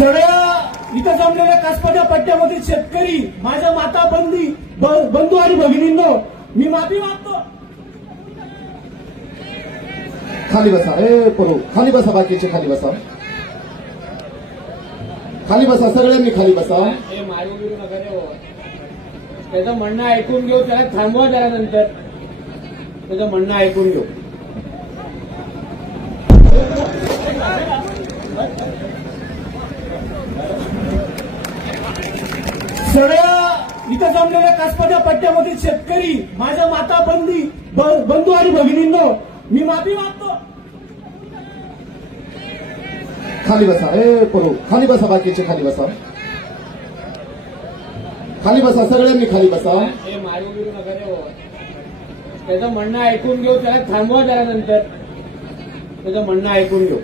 सगळ्या इथं जमलेल्या कसबाच्या पट्ट्यामधील शेतकरी, माझ्या माता बंधू आणि भगिनींनो, मी माफी मागतो. खाली बसा. परो खाली बसा. बाकीचे खाली बसा. खाली बसा. सगळ्यांनी खाली बसा. हे मारू बिरू नका रे हो. त्याचं म्हणणं ऐकून घेऊ. त्याला थांबवा जरा. नंतर त्याचं म्हणणं ऐकून घेऊ. सगळ्या इथं जमलेल्या कसबाच्या पट्ट्यामधील शेतकरी, माझ्या माता बंधू आणि भगिनींनो, मी माफी मागतो. खाली बसा. परो खाली बसा. बाकीचे खाली बसा. खाली बसा. सगळ्यांनी खाली बसा. हे मारू बिरू नका रे हो. त्याचं म्हणणं ऐकून घेऊ. त्याला थांबवा जरा. नंतर त्याचं म्हणणं ऐकून घेऊ.